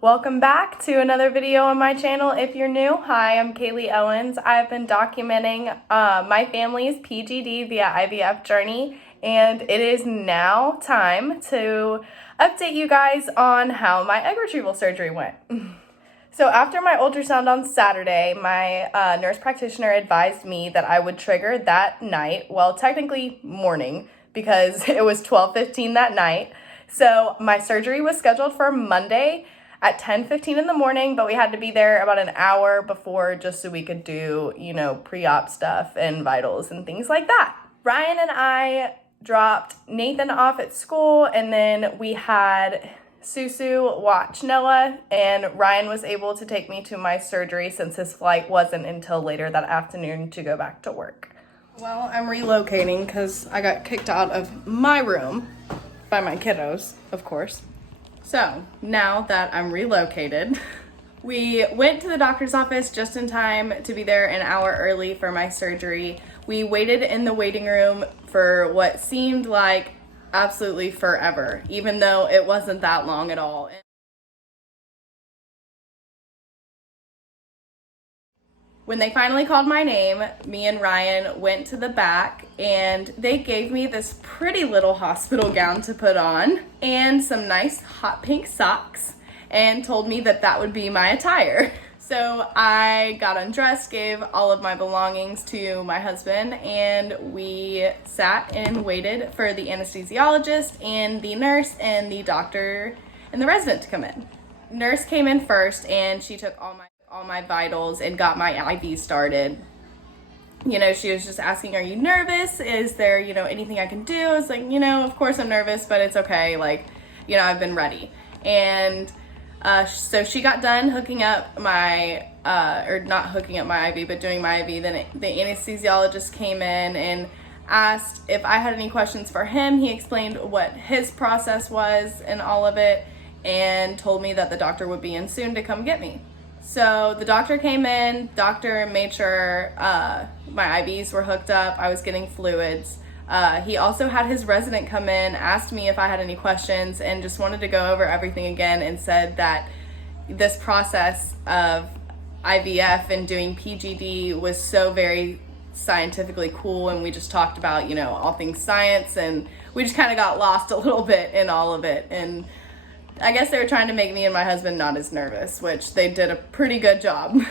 Welcome back to another video on my channel. If you're new, hi, I'm Kaylee Owens. I've been documenting my family's PGD via IVF journey, and it is now time to update you guys on how my egg retrieval surgery went. So after my ultrasound on Saturday, my nurse practitioner advised me that I would trigger that night, well, technically morning, because it was 12:15 that night. So my surgery was scheduled for Monday at 10:15 in the morning, but we had to be there about an hour before just so we could do, pre-op stuff and vitals and things like that. Ryan and I dropped Nathan off at school, and then we had Susu watch Noah, and Ryan was able to take me to my surgery since his flight wasn't until later that afternoon to go back to work. Well, I'm relocating because I got kicked out of my room by my kiddos, of course. So now that I'm relocated, we went to the doctor's office just in time to be there an hour early for my surgery. We waited in the waiting room for what seemed like absolutely forever, even though it wasn't that long at all. When they finally called my name, me and Ryan went to the back and they gave me this pretty little hospital gown to put on and some nice hot pink socks and told me that that would be my attire. So I got undressed, gave all of my belongings to my husband, and we sat and waited for the anesthesiologist and the nurse and the doctor and the resident to come in. Nurse came in first and she took all my vitals and got my IV started. She was just asking, are you nervous? Is there, anything I can do? I was like, of course I'm nervous, but it's okay. I've been ready. And so she got done hooking up my, or not hooking up my IV, but doing my IV. Then the anesthesiologist came in and asked if I had any questions for him. He explained what his process was and all of it, and told me that the doctor would be in soon to come get me. So the doctor came in, doctor made sure my IVs were hooked up, I was getting fluids. He also had his resident come in, asked me if I had any questions, and just wanted to go over everything again, and said that this process of IVF and doing PGD was so very scientifically cool, and we just talked about, all things science, and we just kind of got lost a little bit in all of it. And I guess they were trying to make me and my husband not as nervous, which they did a pretty good job.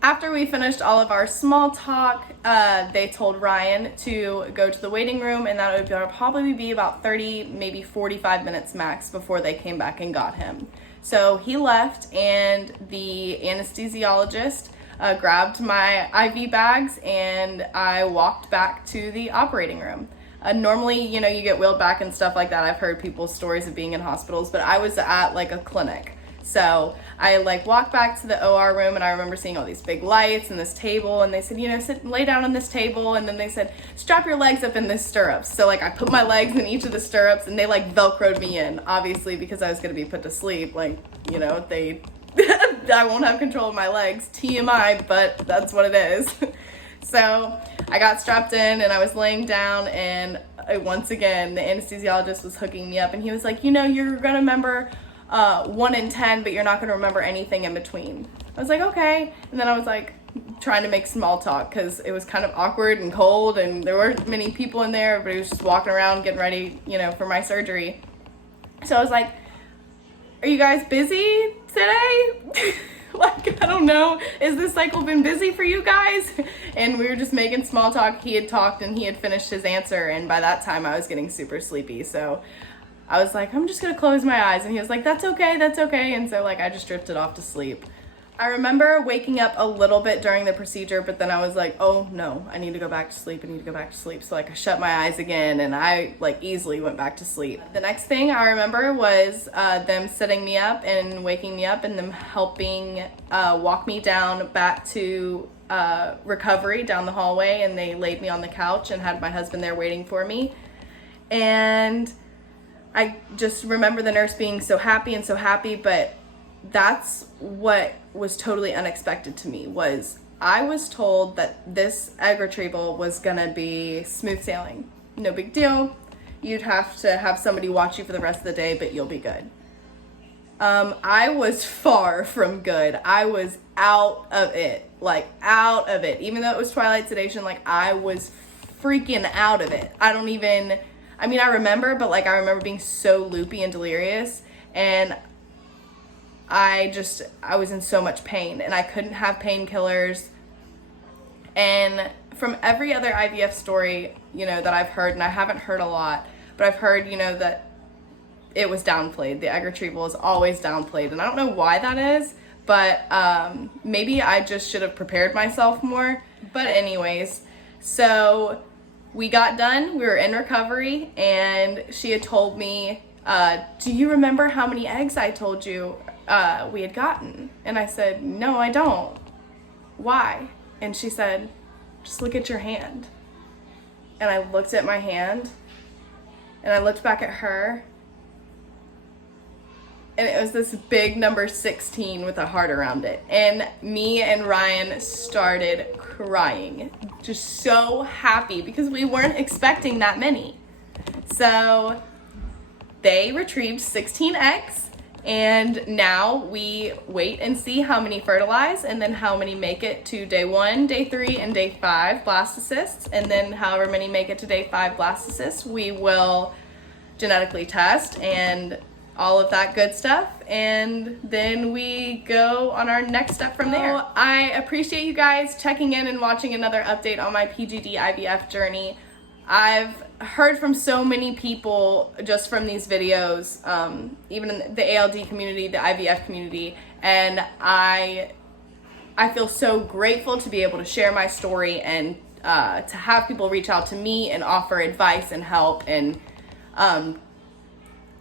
After we finished all of our small talk, they told Ryan to go to the waiting room, and that would probably be about 30, maybe 45 minutes max before they came back and got him. So he left, and the anesthesiologist grabbed my IV bags, and I walked back to the operating room. Normally, you get wheeled back and stuff like that. I've heard people's stories of being in hospitals, but I was at a clinic. So I walked back to the OR room, and I remember seeing all these big lights and this table, and they said, lay down on this table, and then they said, strap your legs up in this stirrups. So I put my legs in each of the stirrups, and they Velcroed me in, obviously, because I was going to be put to sleep. I won't have control of my legs, TMI, but that's what it is. So I got strapped in and I was laying down, and once again, the anesthesiologist was hooking me up, and he was like, you're going to remember 1 in 10, but you're not going to remember anything in between. I was like, okay. And then I was trying to make small talk because it was kind of awkward and cold, and there weren't many people in there. Everybody was just walking around getting ready, for my surgery. So I was like, are you guys busy today? I don't know, is this cycle been busy for you guys? And we were just making small talk. He had talked and he had finished his answer, and by that time I was getting super sleepy. So I was like, I'm just gonna close my eyes, and he was like, that's okay. And so I just drifted off to sleep. I remember waking up a little bit during the procedure, but then I was like, oh no, I need to go back to sleep. So I shut my eyes again, and I easily went back to sleep. The next thing I remember was them setting me up and waking me up, and them helping walk me down back to recovery down the hallway, and they laid me on the couch and had my husband there waiting for me. And I just remember the nurse being so happy, but that's what was totally unexpected to me. Was I was told that this egg retrieval was gonna be smooth sailing. No big deal. You'd have to have somebody watch you for the rest of the day, but you'll be good. I was far from good. I was out of it, like out of it. Even though it was twilight sedation, like I was freaking out of it. I remember, but like I remember being so loopy and delirious, and I was in so much pain, and I couldn't have painkillers. And from every other IVF story, that I've heard, and I haven't heard a lot, but I've heard, that it was downplayed. The egg retrieval is always downplayed, and I don't know why that is, but maybe I just should have prepared myself more. But anyways, so we got done, we were in recovery, and she had told me, do you remember how many eggs I told you we had gotten? And I said, no, I don't. Why? And she said, just look at your hand. And I looked at my hand, and I looked back at her, and it was this big number 16 with a heart around it. And me and Ryan started crying, just so happy because we weren't expecting that many. So they retrieved 16 eggs, and now we wait and see how many fertilize and then how many make it to day 1, day 3, and day 5 blastocysts. And then however many make it to day 5 blastocysts, we will genetically test and all of that good stuff, and then we go on our next step from there. So I appreciate you guys checking in and watching another update on my PGD IVF journey. I've heard from so many people just from these videos, even in the ALD community, the IVF community, and I feel so grateful to be able to share my story and to have people reach out to me and offer advice and help, and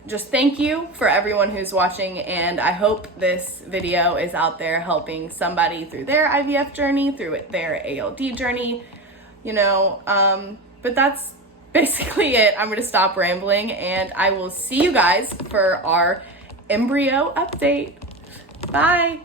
just thank you for everyone who's watching, and I hope this video is out there helping somebody through their IVF journey, through their ALD journey, but that's basically it. I'm going to stop rambling, and I will see you guys for our embryo update. Bye!